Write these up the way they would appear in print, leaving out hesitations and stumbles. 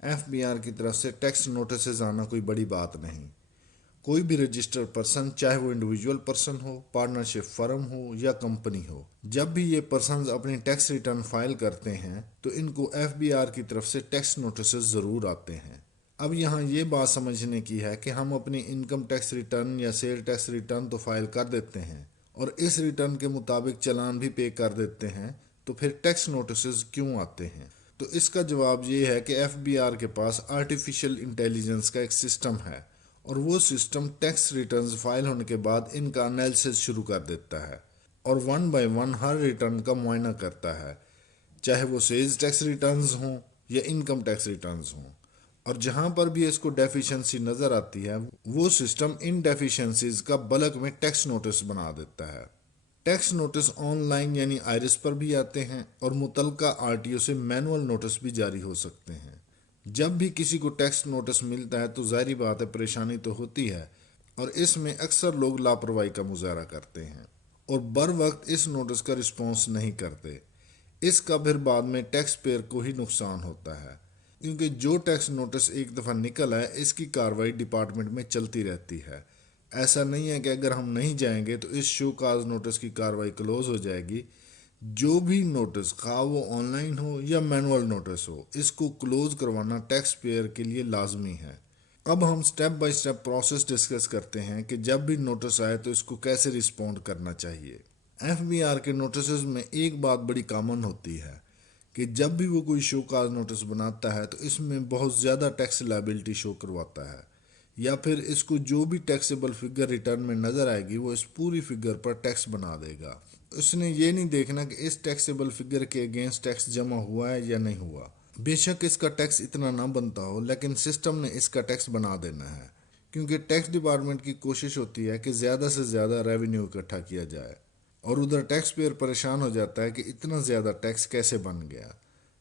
FBR की तरफ से टैक्स नोटिस आना कोई बड़ी बात नहीं। कोई भी रजिस्टर्ड पर्सन, चाहे वो इंडिविजुअल पर्सन हो, पार्टनरशिप फर्म हो या कंपनी हो, जब भी ये पर्सन अपनी टैक्स रिटर्न फाइल करते हैं तो इनको FBR की तरफ से टैक्स नोटिस ज़रूर आते हैं। अब यहाँ ये बात समझने की है कि हम अपनी इनकम टैक्स रिटर्न या सेल टैक्स रिटर्न तो फाइल कर देते हैं और इस रिटर्न के मुताबिक चालान भी पे कर देते हैं, तो फिर टैक्स नोटिस क्यों आते हैं? तो इसका जवाब ये है कि FBR के पास आर्टिफिशियल इंटेलिजेंस का एक सिस्टम है और वो सिस्टम टैक्स रिटर्न्स फाइल होने के बाद इनका एनालिसिस शुरू कर देता है और one by one her return का मुआयना करता है, चाहे वो सेल्स टैक्स रिटर्न्स हों या इनकम टैक्स रिटर्न्स हों। और जहां पर भी इसको डेफिशिएंसी नज़र आती है वो सिस्टम इन डेफिशिएंसीज का बल्क में टैक्स नोटिस बना देता है। टैक्स नोटिस ऑनलाइन यानी आयरिस पर भी आते हैं और मुतलका RTO से मैनुअल नोटिस भी जारी हो सकते हैं। जब भी किसी को टैक्स नोटिस मिलता है तो जाहिर बात है परेशानी तो होती है और इसमें अक्सर लोग लापरवाही का मुजाहरा करते हैं और बर वक्त इस नोटिस का रिस्पॉन्स नहीं करते। इसका फिर बाद में टैक्स पेयर को ही नुकसान होता है, क्योंकि जो टैक्स नोटिस एक दफ़ा निकल है इसकी कार्रवाई डिपार्टमेंट में चलती रहती है। ऐसा नहीं है कि अगर हम नहीं जाएंगे तो इस शो काज नोटिस की कार्रवाई क्लोज हो जाएगी। जो भी नोटिस, खा वो ऑनलाइन हो या मैनुअल नोटिस हो, इसको क्लोज करवाना टैक्स पेयर के लिए लाजमी है। अब हम step by step process discuss करते हैं कि जब भी नोटिस आए तो इसको कैसे रिस्पॉन्ड करना चाहिए। FBR के नोटिस में एक बात बड़ी कॉमन होती है कि जब भी वो कोई शो काज नोटिस बनाता है तो इसमें बहुत ज़्यादा टैक्स लायबिलिटी शो करवाता है, या फिर इसको जो भी टैक्सेबल फिगर रिटर्न में नज़र आएगी वो इस पूरी फिगर पर टैक्स बना देगा। उसने ये नहीं देखना कि इस टैक्सेबल फिगर के अगेंस्ट टैक्स जमा हुआ है या नहीं हुआ। बेशक इसका टैक्स इतना ना बनता हो, लेकिन सिस्टम ने इसका टैक्स बना देना है, क्योंकि टैक्स डिपार्टमेंट की कोशिश होती है कि ज़्यादा से ज़्यादा रेवेन्यू इकट्ठा किया जाए और उधर टैक्स पेयर परेशान हो जाता है कि इतना ज़्यादा टैक्स कैसे बन गया।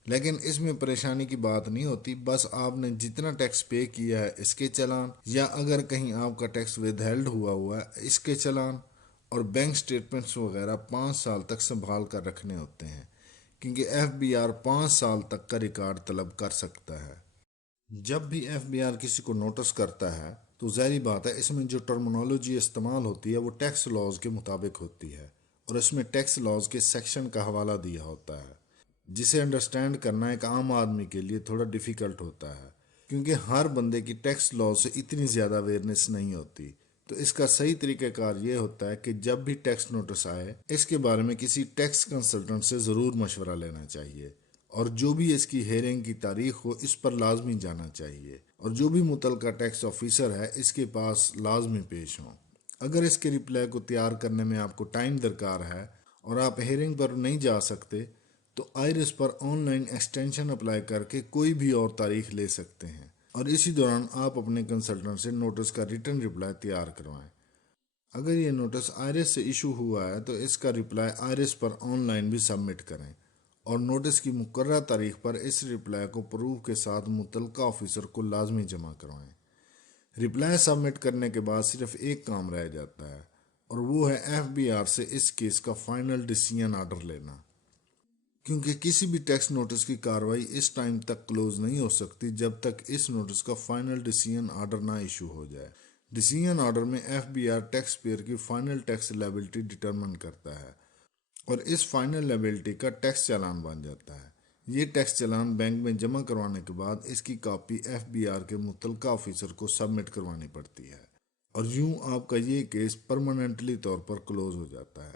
लेकिन इसमें परेशानी की बात नहीं होती, बस आपने जितना टैक्स पे किया है इसके चालान, या अगर कहीं आपका टैक्स विदहेल्ड हुआ है इसके चालान, और बैंक स्टेटमेंट्स वगैरह 5 साल तक संभाल कर रखने होते हैं, क्योंकि FBR 5 साल तक का रिकॉर्ड तलब कर सकता है। जब भी FBR किसी को नोटिस करता है तो ज़ाहिर बात है इसमें जो टर्मिनोलॉजी इस्तेमाल होती है वो टैक्स लॉज के मुताबिक होती है और इसमें टैक्स लॉज के सेक्शन का हवाला दिया होता है, जिसे अंडरस्टैंड करना एक आम आदमी के लिए थोड़ा डिफ़िकल्ट होता है, क्योंकि हर बंदे की टैक्स लॉ से इतनी ज़्यादा अवेयरनेस नहीं होती। तो इसका सही तरीक़ाकार ये होता है कि जब भी टैक्स नोटिस आए इसके बारे में किसी टैक्स कंसल्टेंट से ज़रूर मशवरा लेना चाहिए और जो भी इसकी हेयरिंग की तारीख हो इस पर लाजमी जाना चाहिए और जो भी मुतलका टैक्स ऑफिसर है इसके पास लाजमी पेश हों। अगर इसके रिप्लाई को तैयार करने में आपको टाइम दरकार है और आप हेयरिंग पर नहीं जा सकते तो आयरिस पर ऑनलाइन एक्सटेंशन अप्लाई करके कोई भी और तारीख ले सकते हैं और इसी दौरान आप अपने कंसल्टेंट से नोटिस का रिटर्न रिप्लाई तैयार करवाएं। अगर ये नोटिस आयरिस से इशू हुआ है तो इसका रिप्लाई आयरिस पर ऑनलाइन भी सबमिट करें और नोटिस की मुकर्रर तारीख पर इस रिप्लाई को प्रूफ के साथ मुतलका ऑफिसर को लाजमी जमा करवाएं। रिप्लाई सबमिट करने के बाद सिर्फ एक काम रह जाता है और वो है FBR से इस केस का फाइनल डिसीजन ऑर्डर लेना, क्योंकि किसी भी टैक्स नोटिस की कार्रवाई इस टाइम तक क्लोज नहीं हो सकती जब तक इस नोटिस का फाइनल डिसीजन ऑर्डर ना इशू हो जाए। डिसीजन ऑर्डर में FBR टैक्स पेयर की फाइनल टैक्स लायबिलिटी डिटरमिन करता है और इस फाइनल लायबिलिटी का टैक्स चालान बन जाता है। ये टैक्स चालान बैंक में जमा करवाने के बाद इसकी कॉपी FBR के मुतलका ऑफिसर को सबमिट करवानी पड़ती है और यूं आपका ये केस परमानेंटली तौर पर क्लोज हो जाता है।